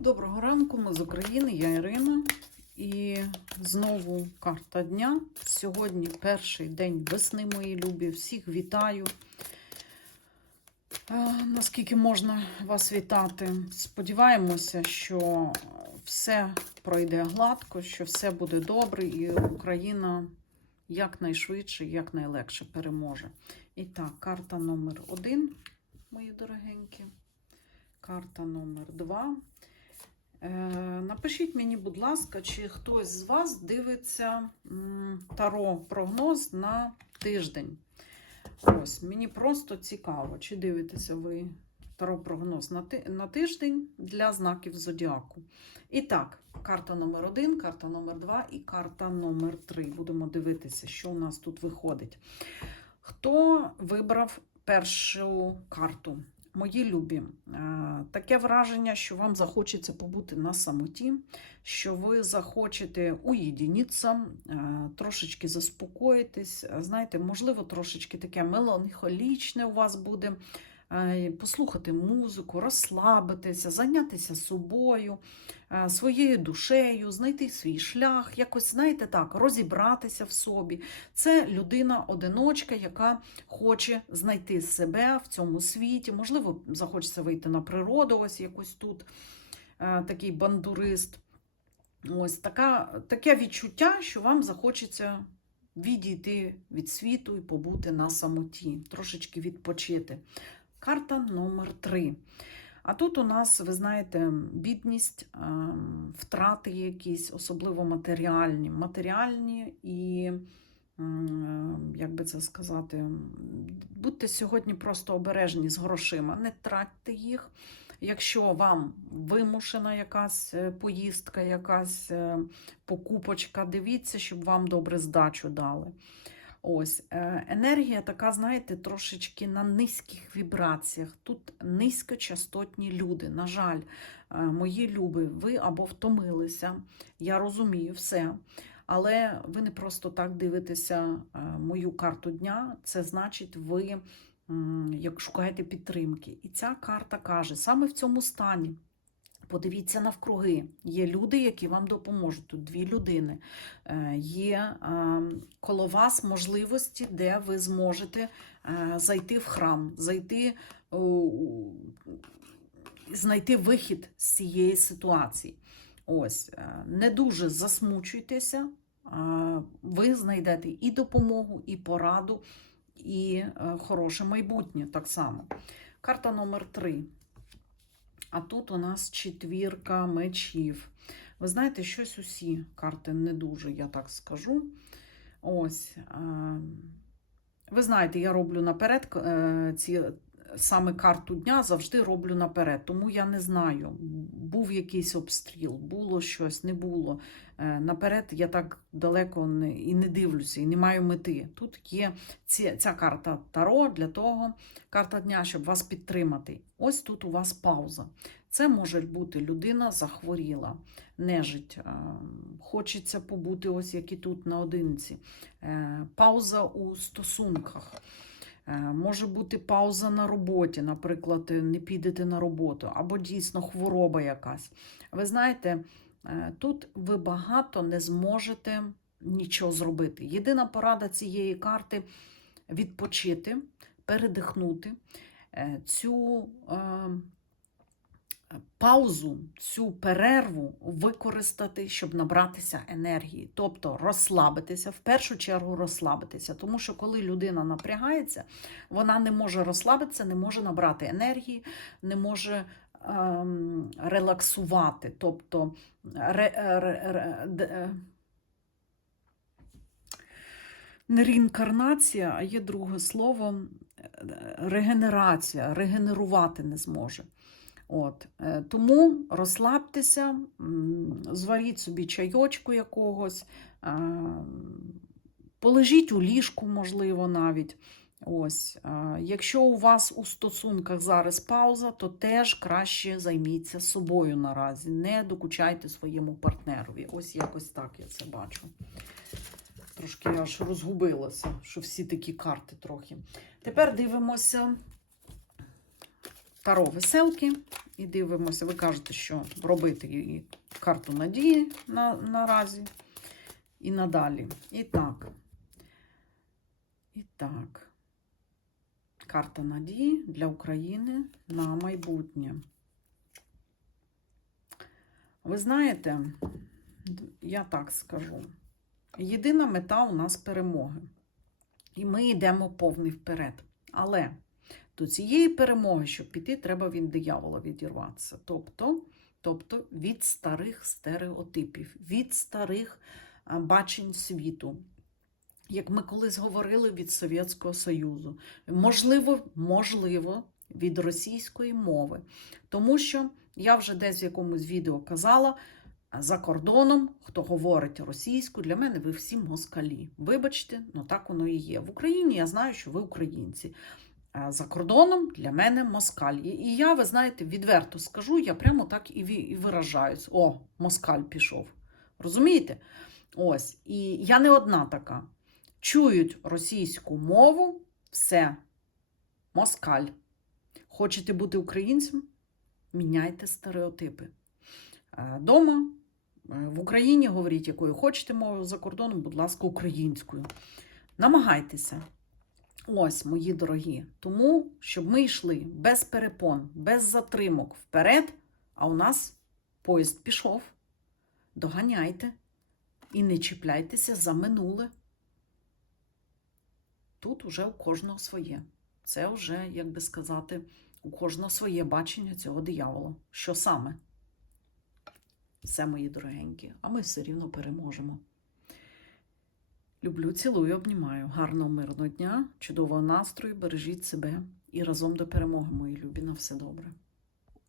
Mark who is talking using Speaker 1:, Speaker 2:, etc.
Speaker 1: Доброго ранку, ми з України, я Ірина. І знову карта дня. Сьогодні перший день весни, мої любі. Всіх вітаю. Е, Наскільки можна вас вітати? Сподіваємося, що все пройде гладко, що все буде добре, і Україна якнайшвидше, якнайлегше переможе. І так, карта номер один, мої дорогенькі. Карта номер два. Е, Напишіть мені, будь ласка, чи хтось з вас дивиться таро прогноз на тиждень. Ось, мені просто цікаво, чи дивитеся ви таро прогноз на, тиждень для знаків зодіаку. І так, карта номер один, карта номер два і карта номер три. Будемо дивитися, що у нас тут виходить. Хто вибрав першу карту? Мої любі, е, таке враження, що вам захочеться побути на самоті, що ви захочете уєдинитися, е, трошечки заспокоїтись. Е, Знаєте, можливо, трошечки таке меланхолічне у вас буде. Е, Послухати музику, розслабитися, зайнятися собою, е, своєю душею, знайти свій шлях, якось, знаєте, так, розібратися в собі. Це людина-одиночка, яка хоче знайти себе в цьому світі. Можливо, захочеться вийти на природу, ось якось тут е, такий бандурист. Ось така, таке відчуття, що вам захочеться відійти від світу і побути на самоті, трошечки відпочити. Карта номер три. А тут у нас, ви знаєте, бідність, ем, втрати якісь, особливо матеріальні. Матеріальні і як би це сказати, будьте сьогодні просто обережні з грошима, не тратьте їх. Якщо вам вимушена якась е, поїздка, якась е, покупочка, дивіться, щоб вам добре здачу дали. Ось е, енергія така, знаєте, трошечки на низьких вібраціях. Тут низькочастотні люди. На жаль, е, мої люби, ви або втомилися, я розумію все. Але ви не просто так дивитеся е, мою карту дня, це значить, ви як шукаєте підтримки. І ця карта каже, саме в цьому стані. Подивіться навкруги. Є люди, які вам допоможуть. Тут дві людини. Е, Є коло вас можливості, де ви зможете е, зайти в храм, зайти, знайти вихід з цієї ситуації. Ось, е, не дуже засмучуйтеся, ви знайдете і допомогу, і пораду, і хороше майбутнє так само. Карта номер три. А тут у нас четвірка мечів. Ви знаєте, щось усі карти не дуже, я так скажу. Ось. е, Ви знаєте, я роблю наперед е, ці саме карту дня завжди роблю наперед, тому я не знаю, був якийсь обстріл, було щось, не було. Е, Наперед я так далеко не, і не дивлюся, і не маю мети. Тут є ці, ця карта Таро для того, карта дня, щоб вас підтримати. Ось тут у вас пауза. Це може бути людина захворіла, нежить, е, хочеться побути, ось як і тут наодинці. Е, Пауза у стосунках. Е, Може бути пауза на роботі, наприклад, е, не підете на роботу, або дійсно хвороба якась. Ви знаєте, е, тут ви багато не зможете нічого зробити. Єдина порада цієї карти відпочити, передихнути. Цю паузу, цю перерву використати, щоб набратися енергії, тобто розслабитися, в першу чергу розслабитися. Тому що коли людина напрягається, вона не може розслабитися, не може набрати енергії, не може ем, релаксувати. Тобто ре, ре, ре, д- е, не реінкарнація, а є друге слово е, регенерація, регенерувати не зможе. От. е, Тому розслабтеся, зваріть собі чайочку якогось, е, полежіть у ліжку, можливо, навіть. Ось. е, Якщо у вас у стосунках зараз пауза, то теж краще займіться собою наразі. Не докучайте своєму партнерові. Ось якось так я це бачу. Трошки я аж розгубилася, що всі такі карти трохи. Тепер дивимося Таро веселки і дивимося. Ви кажете, що робити її карту надії на, наразі і надалі. І так. І так. Карта надії для України на майбутнє. Ви знаєте, я так скажу. Єдина мета у нас перемоги. І ми йдемо повний вперед. Але до цієї перемоги, щоб піти, треба від диявола відірватися. Тобто, тобто від старих стереотипів, від старих бачень світу. Як ми колись говорили від Совєтського Союзу, можливо, можливо, від російської мови. Тому що я вже десь в якомусь відео казала, за кордоном, хто говорить російською, для мене ви всі москалі. Вибачте, ну так воно і є. В Україні я знаю, що ви українці. А За кордоном для мене москаль. І- І я, ви знаєте, відверто скажу, я прямо так і виражаюсь. О, москаль пішов. Розумієте? Ось. І я не одна така. Чують російську мову, все, москаль. Хочете бути українцем? Міняйте стереотипи. Е, Дома е, в Україні говоріть, якою хочете мовою за кордоном, будь ласка, українською. Намагайтеся. Ось, мої дорогі. Тому, щоб ми йшли без перепон, без затримок вперед, а у нас поїзд пішов. Доганяйте і не чіпляйтеся за минуле. Тут уже у кожного своє. Це вже, як би сказати, у кожного своє бачення цього диявола. Що саме? Все, мої дорогенькі, а ми все рівно переможемо. Люблю, цілую, обнімаю. Гарного мирного дня, чудового настрою, бережіть себе і разом до перемоги, мої любі. На все добре.